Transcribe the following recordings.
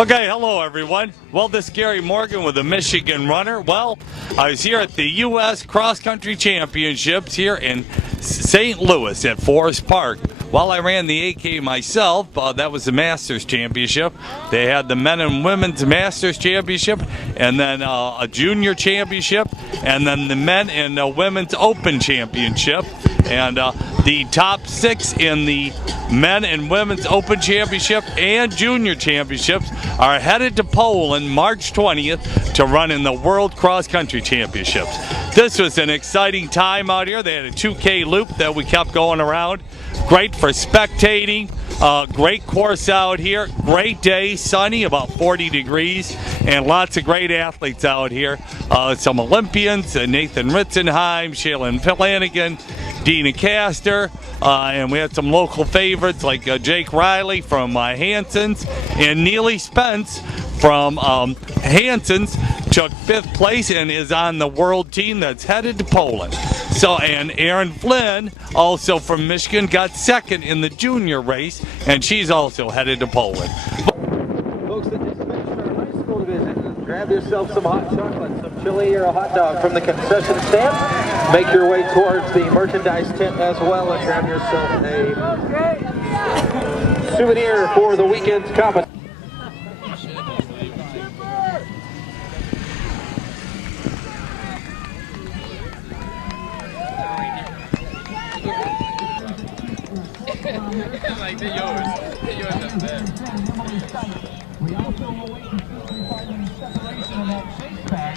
Okay, hello everyone. Well, this is Gary Morgan with the Michigan Runner. Well, I was here at the U.S. Cross Country Championships here in St. Louis at Forest Park. While I ran the 8K myself, that was the Masters Championship. They had the men and women's Masters Championship, and then a junior championship, and then the men and women's Open Championship. And the top 6 in the men and women's Open Championship and Junior Championships are headed to Poland March 20th to run in the World Cross Country Championships. This was an exciting time out here. They had a 2K loop that we kept going around. Great for spectating. Great course out here. Great day, sunny, about 40 degrees, and lots of great athletes out here. Some Olympians, Nathan Ritzenhein, Shaylin Flanagan, Dina Castor, and we had some local favorites like Jake Riley from Hanson's, and Neeley Spence from Hanson's took 5th place and is on the world team that's headed to Poland. So, and Erin Flynn, also from Michigan, got 2nd in the junior race, and she's also headed to Poland. Folks that just finished our high school visit, grab yourself some hot chocolate, some chili, or a hot dog from the concession stand. Make your way towards the merchandise tent as well and grab yourself a souvenir for the weekend's competition. Like they're yours. They're yours up there. We also will wait and see separation in that 6-pack.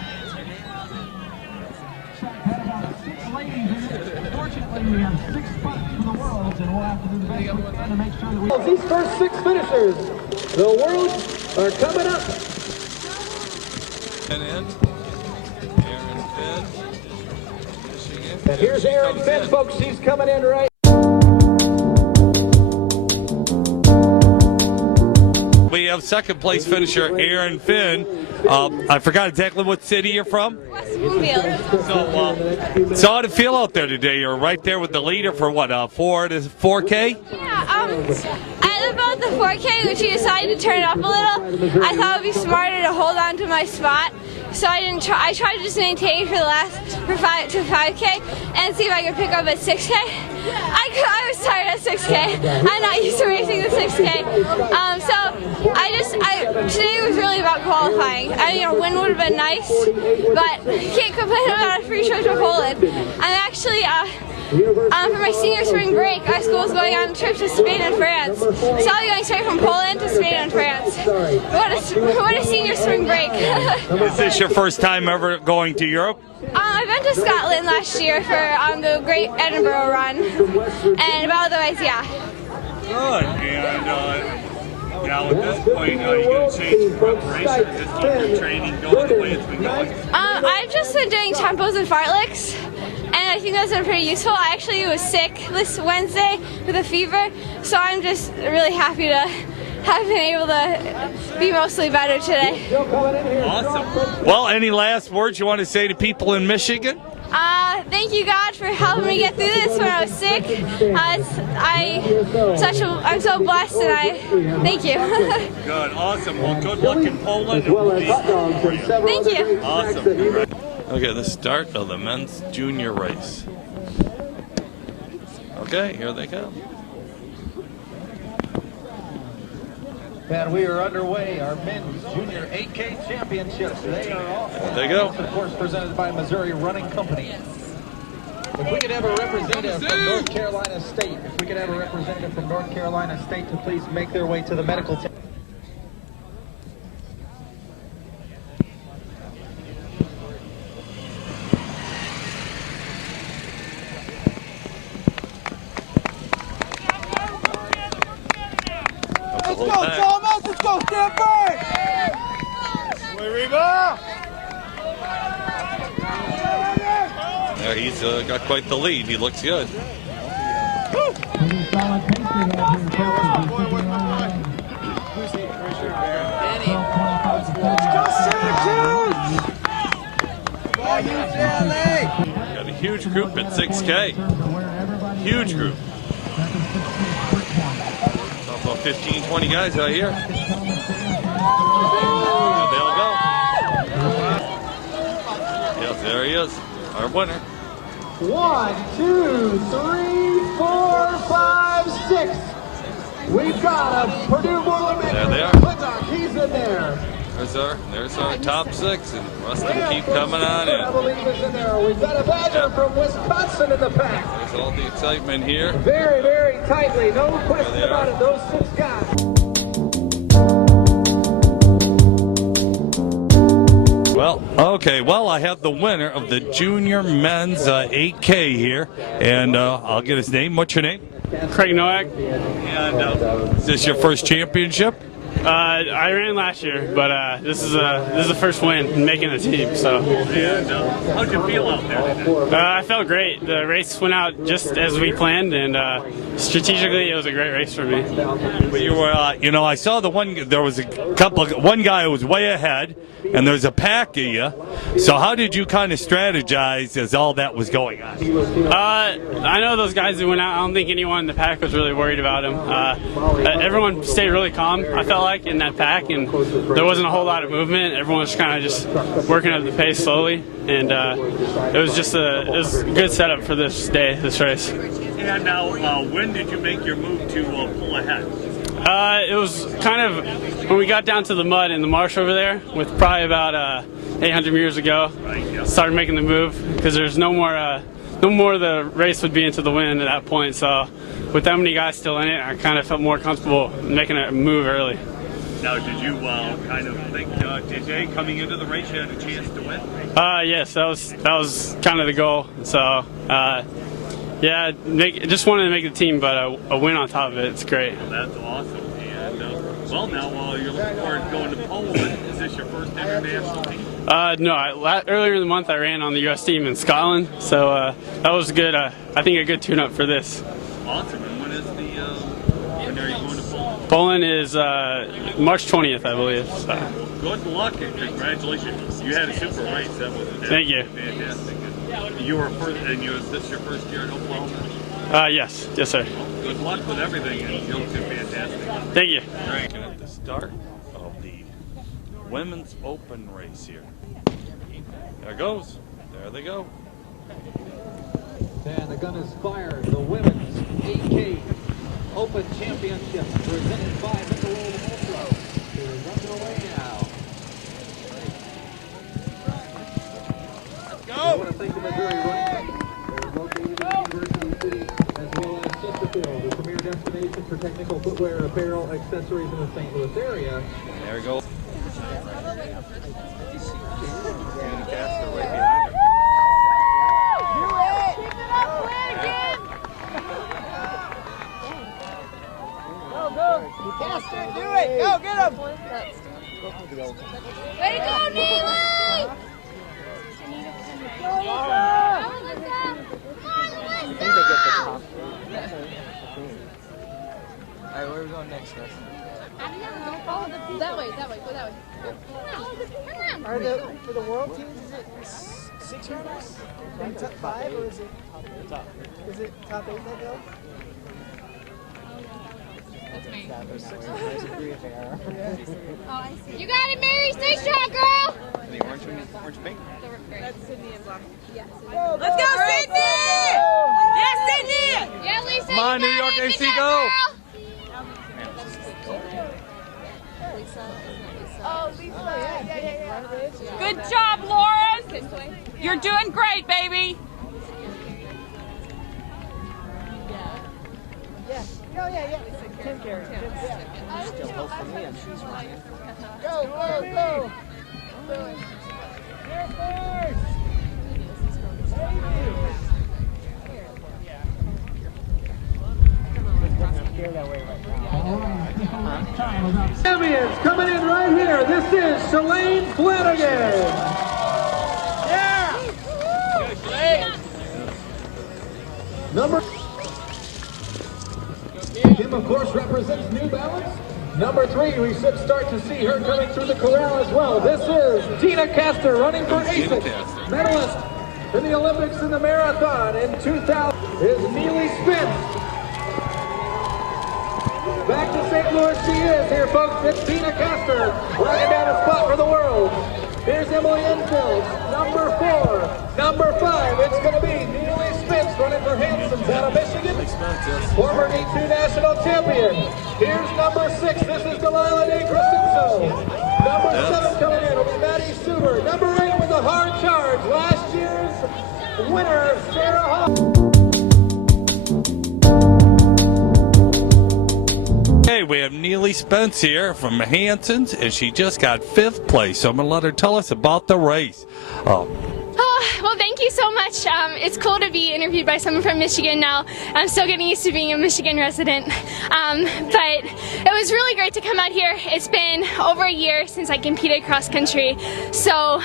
Had about 6 ladies in it. Fortunately, we have 6 spots for the world, and we'll have to do the best we can to make sure that we... These first 6 finishers, the world are coming up. And Erin Finn, Michigan. And here's Erin Finn, folks. She's coming in right. We have 2nd place finisher Erin Finn. I forgot exactly what city you're from. So how did it feel out there today? You're right there with the leader for what, 4K? Yeah, at about the 4K, which we decided to turn it up a little, I thought it would be smarter to hold on to my spot. So I tried to just maintain for the last 5K and see if I could pick up at 6K. I was tired at 6K. I'm not used to racing the 6K. Today was really about qualifying. Win would have been nice, but can't complain about a free trip to Poland. I'm actually, for my senior spring break, our school is going on a trip to Spain and France. So I'll be going straight from Poland to Spain and France. What a senior spring break. Is this your first time ever going to Europe? I've been to Scotland last year for the Great Edinburgh Run, and about otherwise, yeah. Good. And now at this point, you going to change your preparation or just keep your training going the way it's been going? I've just been doing tempos and fartleks, and I think that's been pretty useful. I actually was sick this Wednesday with a fever, so I'm just really happy to have been able to be mostly better today. Awesome. Well, any last words you want to say to people in Michigan? Thank you, God, for helping me get through this when I was sick. I'm so blessed, and I thank you. Good, awesome. Well, good luck in Poland, and we'll be rooting for you. Thank you. Awesome. Okay, the start of the men's junior race. Okay, here they come. And we are underway, our men's junior 8K championships. They are off. There they go. Of course, presented by Missouri Running Company. If we could have a representative from North Carolina State, to please make their way to the medical tent. Let's go, Thomas! Let's go, Stanford! There, he's got quite the lead. He looks good. Got a huge group at 6K. Huge group. About 15, 20 guys out here. our winner. 1, 2, 3, 4, 5, 6. We've got a Purdue Boilermaker. There they are. Clitnock, he's in there. There's our top 6, and the rest of them keep coming on I in. believe is in there. We've got a Badger from Wisconsin in the pack. There's all the excitement here. Very, very tightly. No question about it. Those 6 guys. Well, okay. Well, I have the winner of the junior men's 8K here, and I'll get his name. What's your name? Craig Nowak. And is this your first championship? I ran last year, but this is the first win making the team. So. And how'd you feel out there today? I felt great. The race went out just as we planned, and strategically, it was a great race for me. You were, you know, I saw the one. There was one guy who was way ahead, and there's a pack of you. So how did you kind of strategize as all that was going on? I know those guys who went out. I don't think anyone in the pack was really worried about them. Everyone stayed really calm, I felt like, in that pack, and there wasn't a whole lot of movement. Everyone was kind of just working at the pace slowly, and it was a good setup for this race. And now, when did you make your move to pull ahead? It was kind of when we got down to the mud in the marsh over there, with probably about 800 meters ago. Started making the move because there's no more the race would be into the wind at that point. So with that many guys still in it, I kind of felt more comfortable making a move early. Now, did you kind of think today coming into the race you had a chance to win? Yes, that was kind of the goal. So yeah, just wanted to make the team, but a win on top of it, it's great. Well, that's awesome. And well, now you're looking forward to going to Poland. Is this your first international team? No. Earlier in the month, I ran on the U.S. team in Scotland, so that was good. I think a good tune-up for this. Awesome. And when are you going to Poland? Poland is March 20th, I believe. So. Good luck and congratulations. You had a super race. That was Thank you. Fantastic. You were first, and is this your first year at Oklahoma? Yes, sir. Good luck with everything, and you'll do fantastic. Thank you. At the start of the women's open race here. There it goes. There they go. And the gun is fired. The women's 8K Open Championship presented by Michelob Ultra is underway now. Let's go! I want to thank the Missouri Running Club. They're located in University City as well as Chesterfield, the premier destination for technical footwear, apparel, accessories in the St. Louis area. There we go. Caster, do it! Go, get him! Way to go, Neeley! Alright, where are we going next, guys? That way, go that way. For the world teams, is it 6 runners? And top 5, or is it top 8 that go? That's me. There's a 3 of error. Oh, I see. You got it, Mary! Stay strong, girl! The orange pink? That's Sydney and Bob. Yes. Let's go, Sydney! Yes, Sydney! Yeah, Lisa. Come on, New York AC, go! Oh, Lisa. Yeah. Good job, Lauren. You're doing great, baby. Yeah. Tim carries. Still hope for me, and she's running. Go! Champions coming in right here. This is Shalane Flanagan. Number Kim, of course, represents New Balance. Number 3, we should start to see her coming through the corral as well. This is Tina Castor running for ASICS. Medalist in the Olympics in the marathon in 2000 is Neeley Spence. Back to St. Louis she is here, folks. It's Tina Castor running down a spot for the world. Here's Emily Enfield, number 4. Number 5, it's going to be Neeley Spence running for Hanson out of Michigan. Former D2 national champion. Here's number 6, this is Delilah Dicrescenzo. Number 7 coming in will be Maddie Suber. Number 8 with a hard charge, last year's winner, Sarah Hall. Hey, we have Neeley Spence here from Hanson's, and she just got 5th place. So I'm going to let her tell us about the race. Well, thank you so much. It's cool to be interviewed by someone from Michigan now. I'm still getting used to being a Michigan resident. But it was really great to come out here. It's been over a year since I competed cross country. So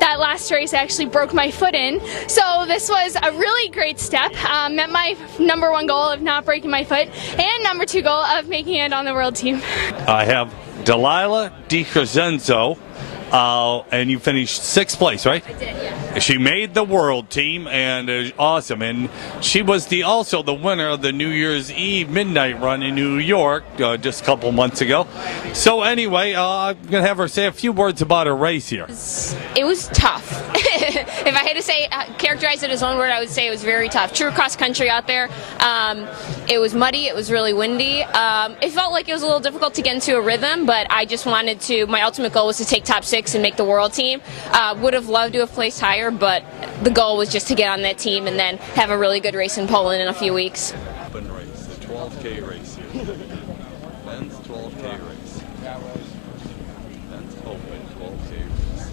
that last race I actually broke my foot in. So this was a really great step. Met my number 1 goal of not breaking my foot and number 2 goal of making it on the world team. I have Delilah Dicrescenzo. And you finished 6th place, right? I did, yeah. She made the world team, and awesome. And she was also the winner of the New Year's Eve midnight run in New York just a couple months ago. So anyway, I'm going to have her say a few words about her race here. It was tough. If I had to say, characterize it as one word, I would say it was very tough. True cross country out there. It was muddy. It was really windy. It felt like it was a little difficult to get into a rhythm, but I just wanted to, my ultimate goal was to take top 6 and make the world team. Would have loved to have placed higher, but the goal was just to get on that team and then have a really good race in Poland in a few weeks. Open race, the 12K race here. Men's 12K race. Men's open 12K race.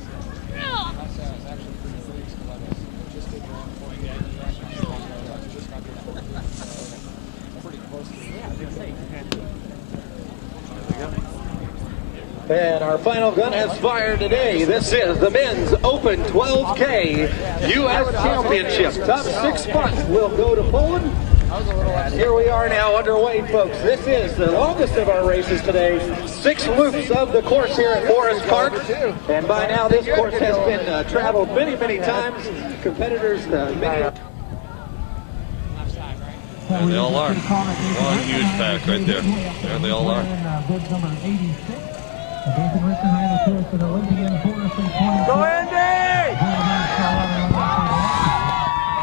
And our final gun has fired today. This is the Men's Open 12K U.S. Championship. Top 6 spots will go to Poland. And here we are now underway, folks. This is the longest of our races today. 6 loops of the course here at Forest Park. And by now this course has been traveled many, many times. Competitors, many... There they all are. One huge pack right there. There they all are. Dathan Ritzenhein, of course, an Olympian former from 20. Go Andy!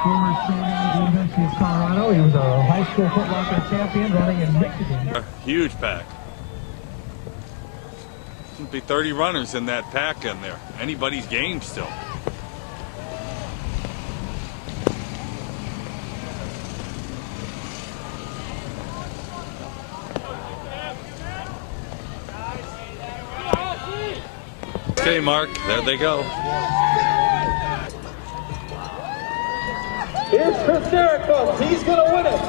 Former champion of the University of Colorado. He was a high school foot locker champion running in Michigan. Huge pack. There'll be 30 runners in that pack in there. Anybody's game still. Okay, Mark, there they go. Here's Derrick, folks. He's going to win it.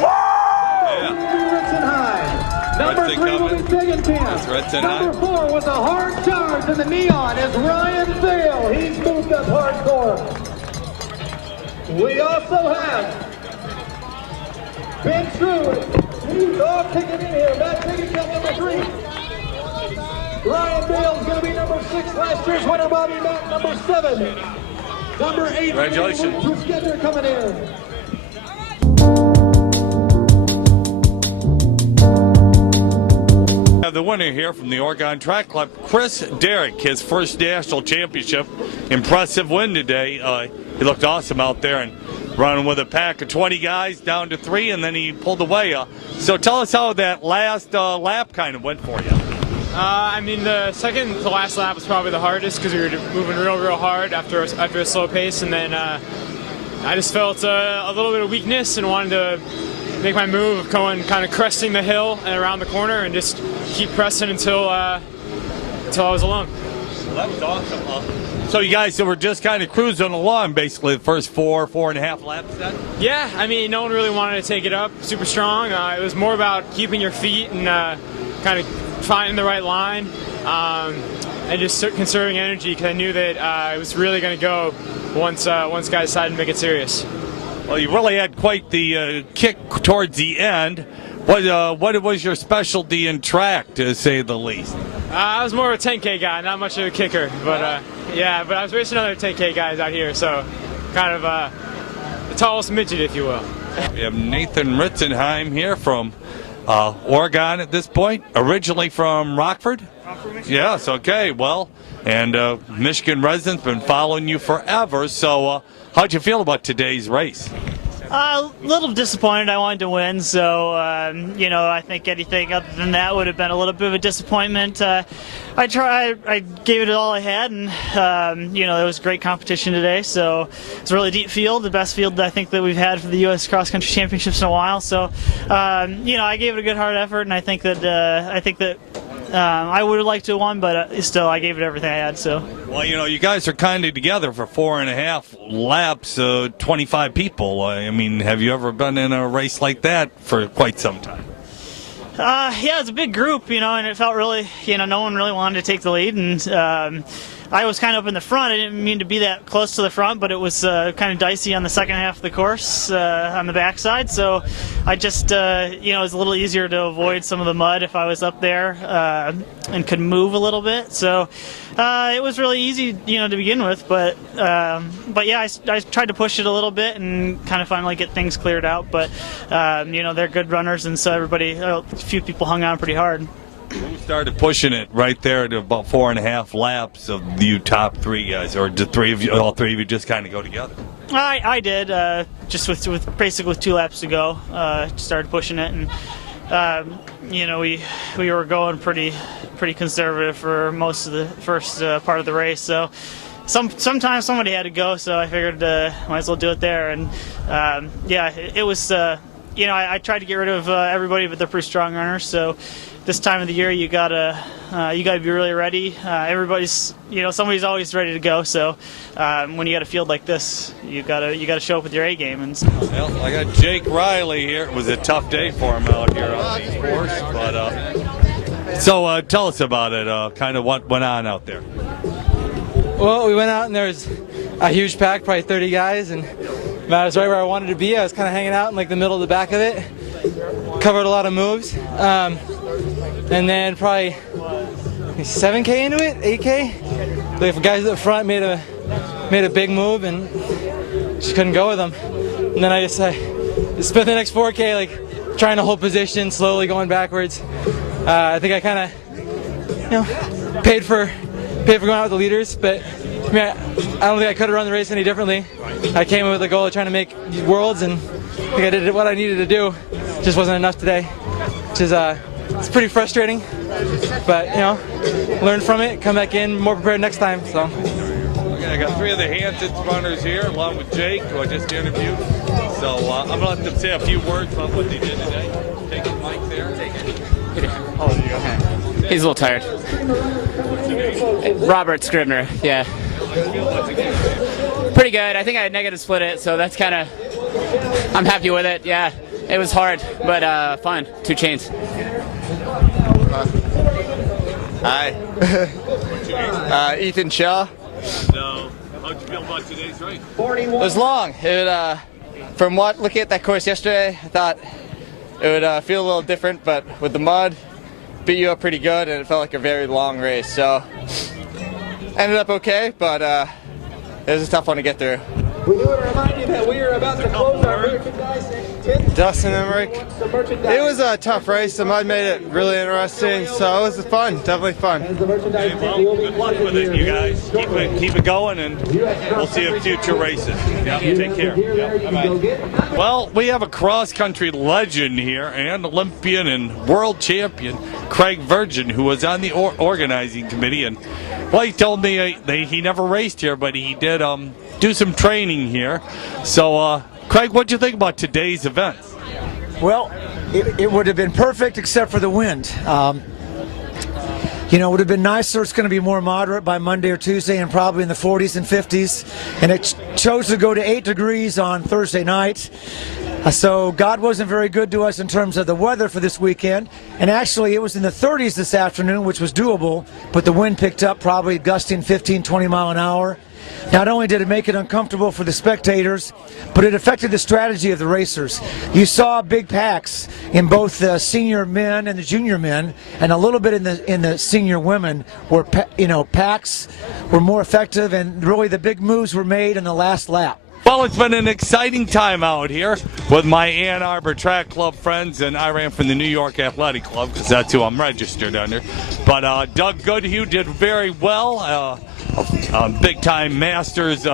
Yeah. Ritzenhein. Number 3 will be Ritzenhein. Number 4 with a hard charge in the neon is Ryan Thiel. He's moved up hardcore. We also have Ben True. He's all kicking in here. Matt Tiggins got number 3. Ryan Dale's going to be number 6, last year's winner. Bobby Mack, number 7. Number 8, congratulations. Dicrescenzo coming in. We have the winner here from the Oregon Track Club, Derrick, his first national championship. Impressive win today. He looked awesome out there and running with a pack of 20 guys down to 3, and then he pulled away. So tell us how that last lap kind of went for you. I mean, the second to last lap was probably the hardest because we were moving real hard after a slow pace, and then I just felt a little bit of weakness and wanted to make my move of going kind of cresting the hill and around the corner and just keep pressing until I was alone. Well, that was awesome. So you guys were just kind of cruising along basically the first 4.5 laps then? Yeah, I mean, no one really wanted to take it up super strong. It was more about keeping your feet and kind of finding the right line and just conserving energy because I knew that it was really going to go once guys decided to make it serious. Well, you really had quite the kick towards the end. What was your specialty in track, to say the least? I was more of a 10K guy, not much of a kicker, but yeah, but I was racing other 10K guys out here, so kind of the tallest midget, if you will. We have Nathan Ritzenhein here from Oregon at this point, originally from Rockford? Yes, okay, well, and Michigan residents been following you forever, so how'd you feel about today's race? A little disappointed. I wanted to win, so I think anything other than that would have been a little bit of a disappointment. I gave it all I had, and it was great competition today. So it's a really deep field, the best field I think that we've had for the U.S. Cross Country Championships in a while. So I gave it a good hard effort, and I think that I would have liked to have won, but still I gave it everything I had. So. Well, you guys are kind of together for 4.5 laps, 25 people. I mean, have you ever been in a race like that for quite some time? Yeah, it's a big group, and it felt really, no one really wanted to take the lead, and I was kind of up in the front. I didn't mean to be that close to the front, but it was kind of dicey on the second half of the course on the backside, so I just, it was a little easier to avoid some of the mud if I was up there and could move a little bit, so it was really easy, to begin with, but yeah, I tried to push it a little bit and kind of finally get things cleared out, but, they're good runners, and so a few people hung on pretty hard. Who started pushing it right there to about 4.5 laps of you top three guys, or all three of you just kind of go together? I did, just with basically with 2 laps to go, started pushing it, and we were going pretty conservative for most of the first part of the race, so sometimes somebody had to go, so I figured might as well do it there, and it was I tried to get rid of everybody, but they're pretty strong runners, so this time of the year you gotta be really ready. Everybody's somebody's always ready to go, so when you got a field like this, you gotta show up with your A game. And well, I got Jake Riley here. It was a tough day for him out here on the course, but so tell us about it. Kind of what went on out there. Well, we went out and there was a huge pack, probably 30 guys, and I was right where I wanted to be. I was kind of hanging out in the middle of the back of it. Covered a lot of moves, and then probably 7K into it, 8K. The guys at the front made a big move and just couldn't go with them. And then I just spent the next 4K trying to hold position, slowly going backwards. I think I kind of paid for going out with the leaders, but I don't think I could have run the race any differently. I came in with the goal of trying to make worlds, and I think I did what I needed to do. Just wasn't enough today, which is it's pretty frustrating. But learn from it, come back in more prepared next time. So. Okay, I got 3 of the Hanson runners here, along with Jake, who I just interviewed. So I'm gonna let them say a few words about what they did today. Take the mic there. Take it. Oh, you go. He's a little tired. Robert Scribner, yeah. Pretty good. I think I negative split it, so that's kind of, I'm happy with it. Yeah, it was hard, but fun. 2 chains. Hi. Ethan Shaw. No. How'd you feel about today's race? It was long. From looking at that course yesterday, I thought it would feel a little different, but with the mud, beat you up pretty good, and it felt like a very long race. So ended up okay, but it was a tough one to get through. We do want to remind you that we are about to close our merchandise. Dustin Emmerich. It was a tough race. The mud made it really interesting, so it was fun, definitely fun. Okay, well, good luck with it, you guys. Keep it going, and we'll see you in future races. Yeah, take care. Yeah, bye-bye. Well, we have a cross-country legend here, and Olympian and world champion Craig Virgin, who was on the organizing committee, and well, he told me he never raced here, but he did do some training here. So, Craig, what'd you think about today's event? Well, it would have been perfect except for the wind. It would have been nicer. It's going to be more moderate by Monday or Tuesday and probably in the 40s and 50s. And it chose to go to 8 degrees on Thursday night. So God wasn't very good to us in terms of the weather for this weekend. And actually, it was in the 30s this afternoon, which was doable, but the wind picked up, probably gusting 15, 20 mile an hour. Not only did it make it uncomfortable for the spectators, but it affected the strategy of the racers. You saw big packs in both the senior men and the junior men, and a little bit in the senior women, where packs were more effective, and really the big moves were made in the last lap. Well, it's been an exciting time out here with my Ann Arbor Track Club friends, and I ran from the New York Athletic Club because that's who I'm registered under. But Doug Goodhue did very well, a big-time Masters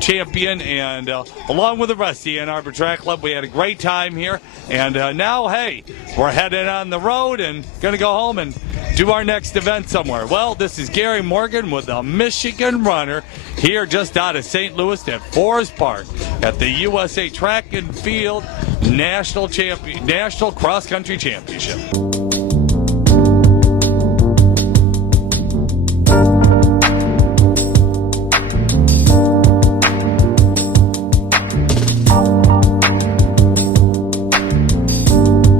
champion, and along with the rest of the Ann Arbor Track Club, we had a great time here. And now, hey, we're headed on the road and going to go home and do our next event somewhere. Well, this is Gary Morgan with a Michigan runner here just out of St. Louis at Forest Park at the USA Track and Field National Cross Country Championship.